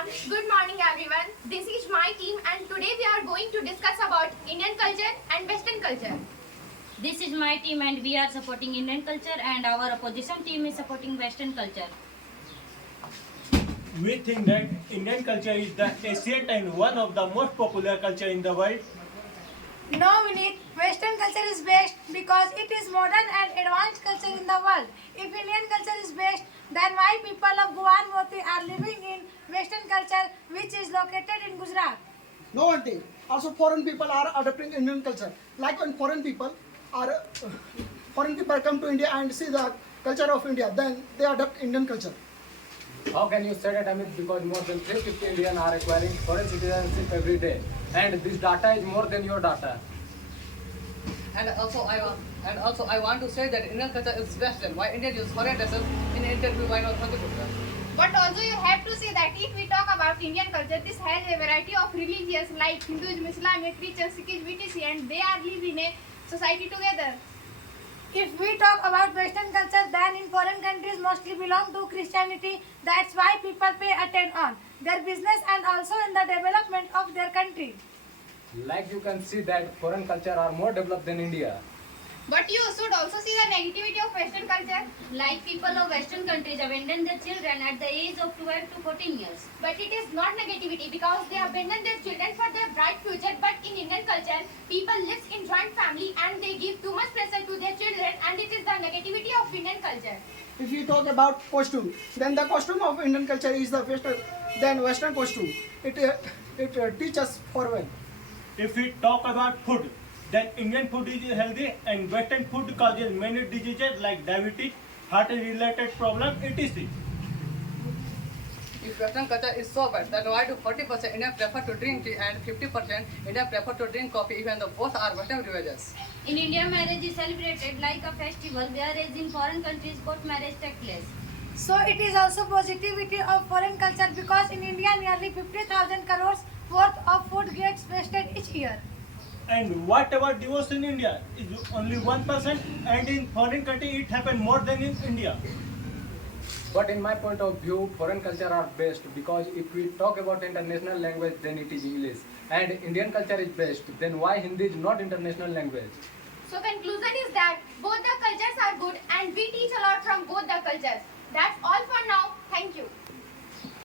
Good morning everyone. This is my team and today we are going to discuss about Indian culture and Western culture. This is my team and we are supporting Indian culture and our opposition team is supporting Western culture. We think that Indian culture is the ancient and one of the most popular culture in the world. No, Vinit, Western culture is best because it is modern and advanced culture in the world. If Indian culture is best, then why people of Guwahati are living in Western culture which is located in Gujarat? No auntie. Also foreign people are adopting Indian culture. Like when foreign people come to India and see the culture of India, then they adopt Indian culture. How can you say that, Amit? Because more than 350 Indians are acquiring foreign citizenship every day, and this data is more than your data. And also I want to say that Indian culture is Western. Why Indian use foreign dresses in interview? Why not Bangladesh? But also you have to say that if we talk about Indian culture, this has a variety of religions like Hinduism, Islam, Christian, Sikhism, etc. and they are live in a society together. If we talk about Western culture, then in foreign countries mostly belong to Christianity. That's why people pay attention on their business and also in the development of their country. Like you can see that foreign culture are more developed than India. But you should also see the negativity of Western culture. Like people of Western countries abandon their children at the age of 12 to 14 years. But it is not negativity because they abandon their children for their bright future. But in Indian culture, people live in joint family and they give too much pressure to their children and it is the negativity of Indian culture. If you talk about costume, then the costume of Indian culture is the Western costume. It teaches for well. If we talk about food, then Indian food is healthy and Western food causes many diseases like diabetes, heart-related problem, etc. If Western culture is so bad, then why do 40% Indians prefer to drink tea and 50% Indians prefer to drink coffee even though both are Western beverages? In India, marriage is celebrated like a festival, whereas in foreign countries, court marriage takes place. So it is also positivity of foreign culture because in India nearly 50,000 crores worth of food gets wasted each year. And what about divorce in India? Is only 1% and in foreign country it happen more than in India. But in my point of view, foreign culture are best because if we talk about international language, then it is English. And Indian culture is best, then why Hindi is not international language? So conclusion is that both the cultures are good and we teach a lot from both the cultures. That's all for now. Thank you.